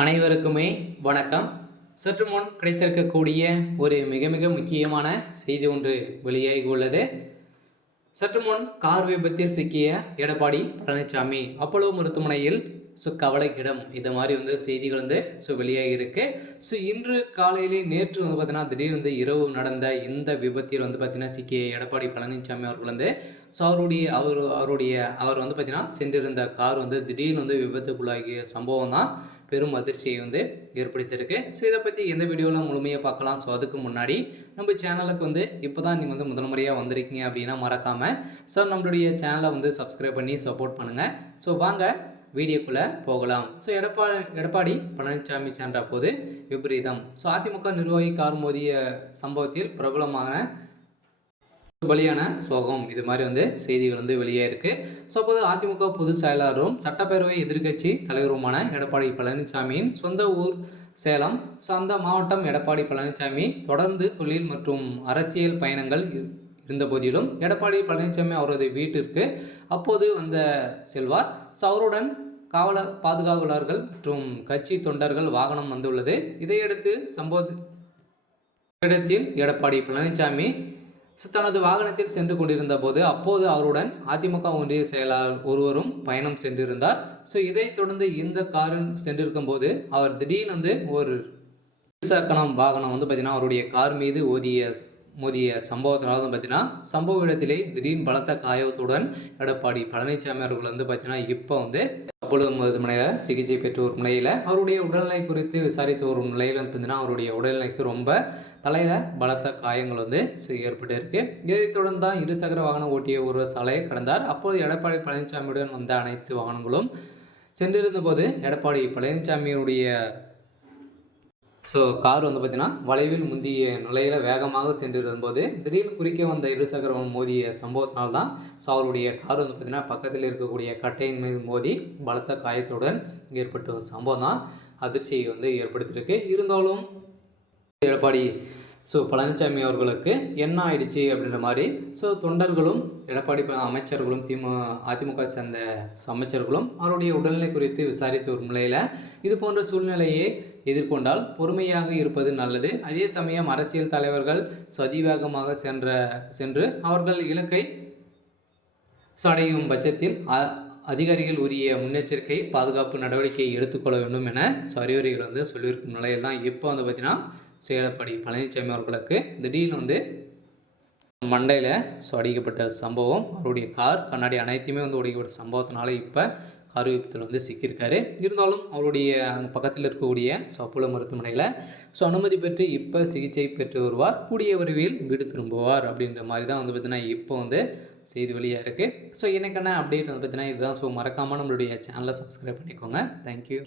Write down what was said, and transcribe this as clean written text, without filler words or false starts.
அனைவருக்குமே வணக்கம். சற்று முன் கிடைத்திருக்கக்கூடிய ஒரு மிக மிக முக்கியமான செய்தி ஒன்று வெளியாகி உள்ளது. சற்று முன் கார் விபத்தில் சிக்கிய எடப்பாடி பழனிசாமி அப்போலோ மருத்துவமனையில் கவலைக்கிடம் இது மாதிரி செய்திகள் வெளியாகி இருக்கு. இன்று காலையிலே நேற்று பார்த்தீங்கன்னா திடீர்னு இரவு நடந்த இந்த விபத்தில் பார்த்தீங்கன்னா சிக்கிய எடப்பாடி பழனிசாமி அவர்கள் அவர் பார்த்தீங்கன்னா சென்றிருந்த கார் திடீர்னு விபத்துக்குள்ளாகிய சம்பவம் தான் பெரும் அதிர்ச்சியை ஏற்படுத்தியிருக்கு. இதை பற்றி எந்த வீடியோவில் முழுமையாக பார்க்கலாம். அதுக்கு முன்னாடி நம்ம சேனலுக்கு இப்போ தான் நீங்கள் முதல் முறையாக வந்திருக்கீங்க அப்படின்னா மறக்காமல் நம்மளுடைய சேனலை சப்ஸ்கிரைப் பண்ணி சப்போர்ட் பண்ணுங்கள். வாங்க வீடியோக்குள்ளே போகலாம். எடப்பாடி பழனிசாமி சென்ற போது விபரீதம். அதிமுக நிர்வாகி கார் மோதிய சம்பவத்தில் பிரபலமான பலியான சோகம் இது மாதிரி செய்திகள் வெளியே இருக்கு. அப்போது அதிமுக பொதுச் செயலாளரும் சட்டப்பேரவை எதிர்க்கட்சி தலைவருமான எடப்பாடி பழனிசாமியின் சொந்த ஊர் சேலம். அந்த மாவட்டம் எடப்பாடி பழனிசாமி தொடர்ந்து தொழில் மற்றும் அரசியல் பயணங்கள் இருந்த போதிலும் எடப்பாடி பழனிசாமி அவரது வீட்டிற்கு அப்போது செல்வார். அவருடன் பாதுகாவலர்கள் மற்றும் கட்சி தொண்டர்கள் வாகனம் வந்துள்ளது. இதையடுத்து சம்பவ இடத்தில் எடப்பாடி பழனிசாமி தனது வாகனத்தில் சென்று கொண்டிருந்த போது அப்போது அவருடன் அதிமுக ஒன்றிய செயலாளர் ஒருவரும் பயணம் சென்றிருந்தார். இதைத் தொடர்ந்து இந்த காரில் சென்றிருக்கும் போது அவர் திடீர்னு ஒரு இருசக்கரம் வாகனம் பார்த்தீங்கன்னா அவருடைய கார் மீது மோதிய சம்பவத்தினால பார்த்தீங்கன்னா சம்பவ இடத்திலே திடீர்னு பலத்த காயத்துடன் எடப்பாடி பழனிசாமி அவர்கள் பார்த்தீங்கன்னா இப்போ அப்போலோ மருத்துவமனையில் சிகிச்சை பெற்று வரும் நிலையில் அவருடைய உடல்நிலை குறித்து விசாரித்து வரும் நிலையில் பார்த்தீங்கன்னா அவருடைய உடல்நிலைக்கு ரொம்ப தலையில் பலத்த காயங்கள் ஏற்பட்டு இருக்கு. இதைத் தொடர்ந்து தான் இருசக்கர வாகனம் ஓட்டிய ஒரு சாலையை கடந்தார். அப்போது எடப்பாடி பழனிசாமியுடன் வந்த அனைத்து வாகனங்களும் சென்றிருந்த போது எடப்பாடி பழனிசாமியுடைய கார் பார்த்தீங்கன்னா வளைவில் முந்திய நிலையில் வேகமாக சென்றிருந்தபோது திடீர்னு குறுக்கே வந்த இருசக்கரம் மோதிய சம்பவத்தினால்தான் அவருடைய கார் பார்த்தீங்கன்னா பக்கத்தில் இருக்கக்கூடிய கட்டையின் மீது மோதி பலத்த காயத்துடன் ஏற்பட்ட ஒரு சம்பவம் தான் அதிர்ச்சியை ஏற்படுத்தியிருக்கு. இருந்தாலும் எடப்பாடி பழனிசாமி அவர்களுக்கு என்ன ஆயிடுச்சு அப்படின்ற மாதிரி தொண்டர்களும் எடப்பாடி அமைச்சர்களும் அதிமுக சேர்ந்த அமைச்சர்களும் அவருடைய உடல்நிலை குறித்து விசாரித்து வரும் நிலையில் இது போன்ற சூழ்நிலையை எதிர்கொண்டால் பொறுமையாக இருப்பது நல்லது. அதே சமயம் அரசியல் தலைவர்கள் அதிவேகமாக சென்று அவர்கள் இலக்கை அடையும் பட்சத்தில் அதிகாரிகள் உரிய முன்னெச்சரிக்கை பாதுகாப்பு நடவடிக்கை எடுத்துக்கொள்ள வேண்டும் என அறிவுரைகள் சொல்லியிருக்கும் நிலையில் தான் இப்போ பார்த்தீங்கன்னா எடப்பாடி பழனிசாமி அவர்களுக்கு திடீர்னு மண்டையில் அடிக்கப்பட்ட சம்பவம், அவருடைய கார் கண்ணாடி அனைத்துமே உடைக்கப்பட்ட சம்பவத்தினால இப்போ கார் விபத்தில் சிக்கியிருக்காரு. இருந்தாலும் அவருடைய பக்கத்தில் இருக்கக்கூடிய அப்போலோ மருத்துவமனையில் அனுமதி பெற்று இப்போ சிகிச்சை பெற்று வருவார். கூடிய விரைவில் வீடு திரும்புவார் அப்படின்ற மாதிரி தான் பார்த்தீங்கன்னா இப்போ செய்தி வெளியாக இருக்குது. எனக்கான அப்டேட் பார்த்தீங்கன்னா இதுதான். மறக்காமல் நம்மளுடைய சேனலை சப்ஸ்கிரைப் பண்ணிக்கோங்க. தேங்க்யூ.